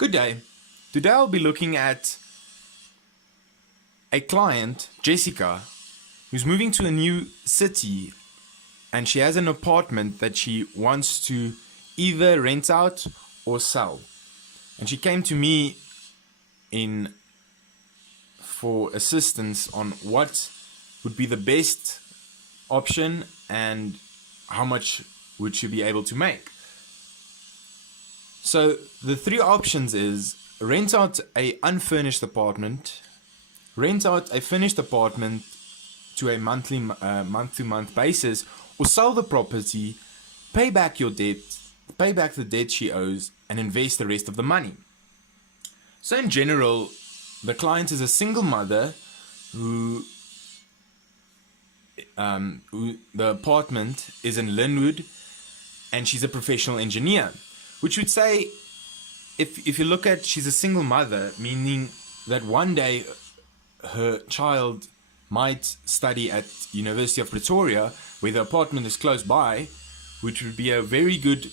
Good day. Today I'll be looking at a client, Jessica, who's moving to a new city and she has an apartment that she wants to either rent out or sell. And she came to me for assistance on what would be the best option and how much would she be able to make. So the three options is rent out a unfurnished apartment, rent out a finished apartment to a month-to-month basis, or sell the property, pay back your debt, pay back the debt she owes, and invest the rest of the money. So in general, the client is a single mother who the apartment is in Linwood, and she's a professional engineer, which would say, if you look at, she's a single mother, meaning that one day her child might study at University of Pretoria, where the apartment is close by, which would be a very good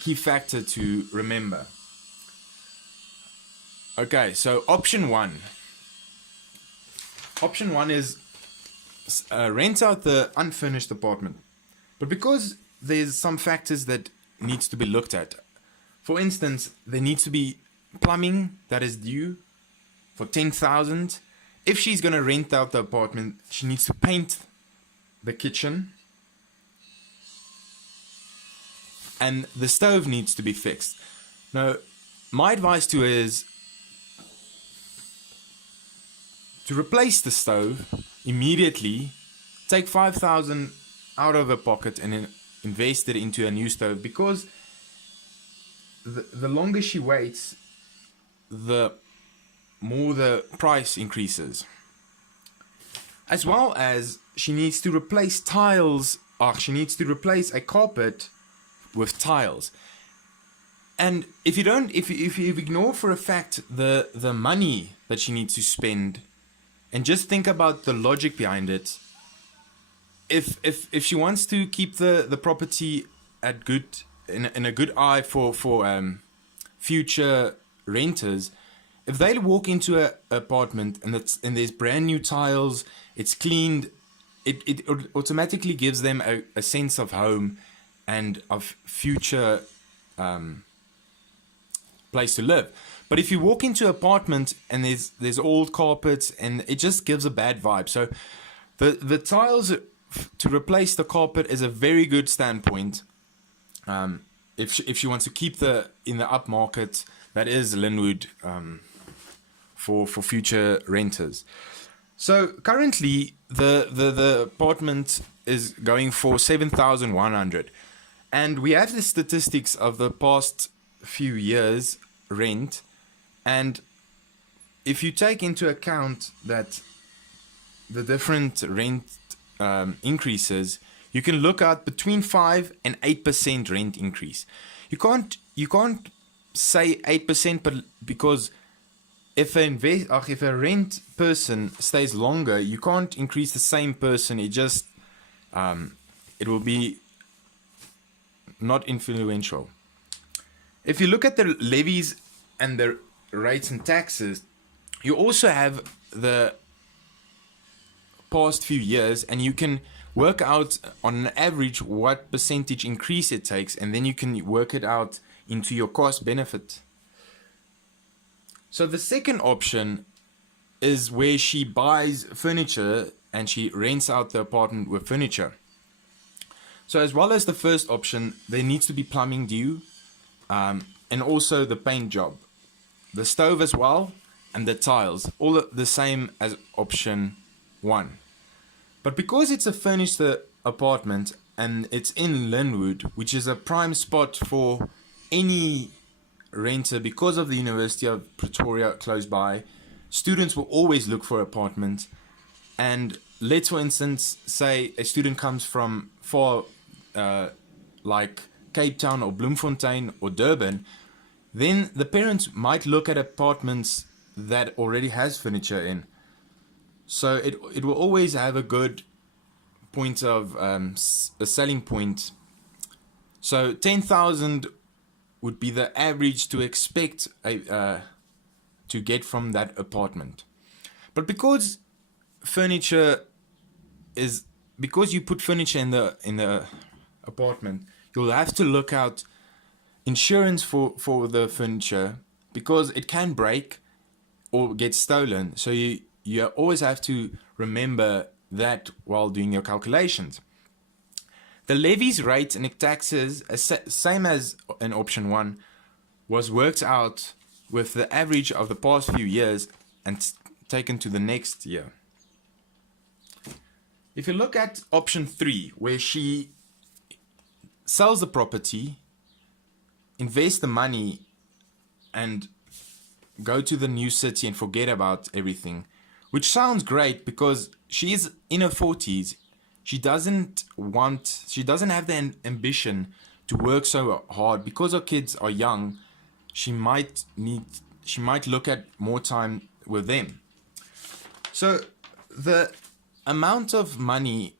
key factor to remember. Okay, so option one is rent out the unfurnished apartment. But because there's some factors that needs to be looked at. For instance, there needs to be plumbing that is due for 10,000. If she's going to rent out the apartment, she needs to paint the kitchen. And the stove needs to be fixed. Now, my advice to her is to replace the stove immediately, take 5,000 out of her pocket and invest it into a new stove, because the longer she waits, the more the price increases. As well as she needs to replace tiles, or she needs to replace a carpet with tiles. And if you ignore for a fact the money that she needs to spend, and just think about the logic behind it, if she wants to keep the property at in a good eye for future renters, if they walk into an apartment and there's brand new tiles, it's cleaned, it automatically gives them a sense of home and of future place to live. But if you walk into an apartment and there's old carpets, and it just gives a bad vibe. So the tiles to replace the carpet is a very good standpoint. If she wants to keep in the upmarket that is Linwood for future renters. So currently the apartment is going for 7,100, and we have the statistics of the past few years rent, and if you take into account that the different rent increases, you can look at between 5 and 8% rent increase. You can't say 8%, but because if a rent person stays longer, you can't increase the same person. It just it will be not influential. If you look at the levies and the rates and taxes, you also have the past few years, and you can work out on an average what percentage increase it takes, and then you can work it out into your cost benefit. So the second option is where she buys furniture and she rents out the apartment with furniture. So as well as the first option, there needs to be plumbing due, and also the paint job, the stove as well, and the tiles, all the same as option one. But because it's a furnished apartment and it's in Linwood, which is a prime spot for any renter because of the University of Pretoria close by, students will always look for apartments. And let's, for instance, say a student comes from far, like Cape Town or Bloemfontein or Durban, then the parents might look at apartments that already has furniture in. So it will always have a good point of a selling point. So 10,000 would be the average to expect to get from that apartment. But because furniture is because you put furniture in the apartment, you'll have to look out insurance for the furniture because it can break or get stolen. So you always have to remember that while doing your calculations. The levies, rates, and taxes, same as in option 1, was worked out with the average of the past few years and taken to the next year. If you look at option 3, where she sells the property, invests the money, and go to the new city and forget about everything, which sounds great because she's in her 40s. She doesn't have the ambition to work so hard because her kids are young. She might look at more time with them. So the amount of money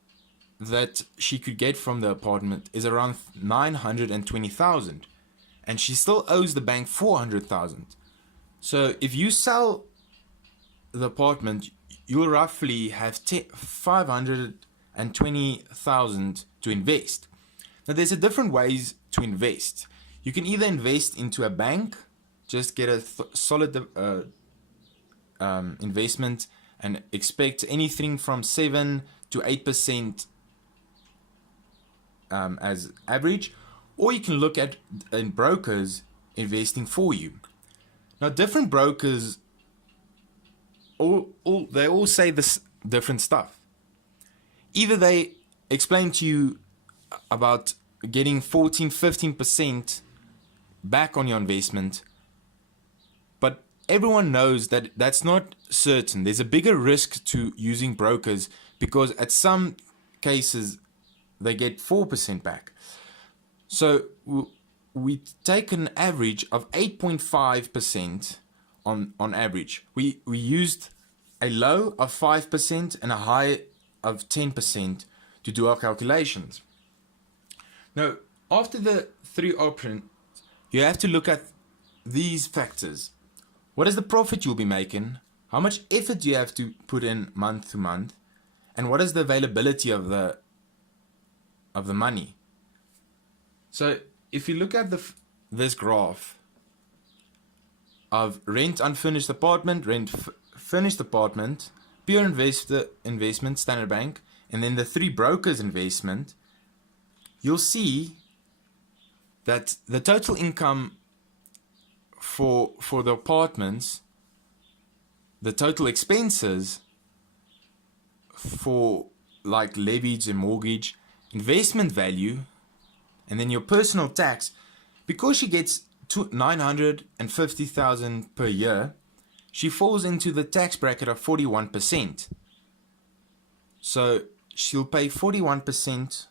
that she could get from the apartment is around 920,000, and she still owes the bank 400,000. So if you sell the apartment, you'll roughly have 520,000 to invest. Now there's a different ways to invest. You can either invest into a bank, just get a solid investment and expect anything from 7 to 8% as average, or you can look at brokers investing for you. Now different brokers they all say this different stuff. Either they explain to you about getting 14-15% back on your investment, but everyone knows that that's not certain. There's a bigger risk to using brokers because at some cases they get 4% back. So we take an average of 8.5% on average. We used a low of 5% and a high of 10% to do our calculations. Now, after the 3 options, you have to look at these factors. What is the profit you'll be making? How much effort do you have to put in month to month? And what is the availability of the money? So if you look at this graph of rent unfurnished apartment, rent furnished apartment, pure investment, Standard Bank, and then the 3 brokers investment, you'll see that the total income for the apartments, the total expenses for like levies and mortgage, investment value, and then your personal tax, because she gets 950,000 per year, she falls into the tax bracket of 41%. So she'll pay 41%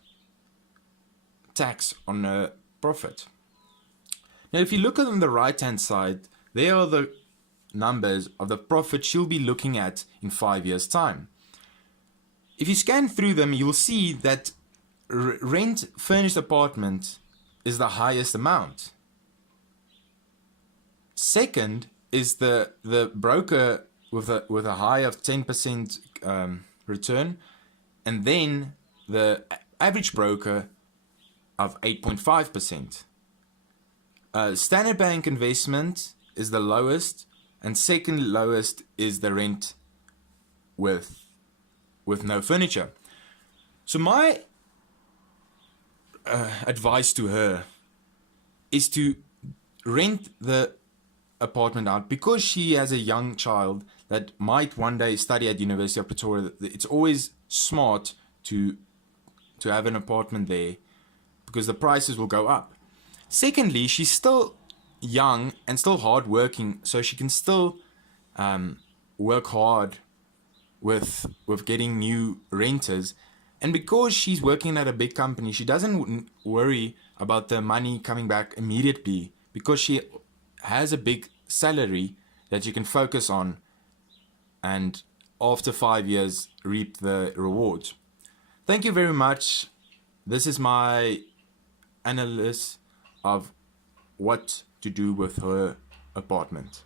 tax on her profit. Now if you look on the right hand side, there are the numbers of the profit she'll be looking at in 5 years time. If you scan through them, you'll see that rent furnished apartment is the highest amount. Second is the broker with a high of 10% return, and then the average broker of 8.5%. Standard Bank investment is the lowest, and second lowest is the rent with no furniture. So my advice to her is to rent the apartment out, because she has a young child that might one day study at University of Pretoria. It's always smart to have an apartment there because the prices will go up. Secondly, she's still young and still hard working, so she can still work hard with getting new renters. And because she's working at a big company, she doesn't worry about the money coming back immediately, because she has a big salary that you can focus on and after 5 years reap the rewards. Thank you very much. This is my analysis of what to do with her apartment.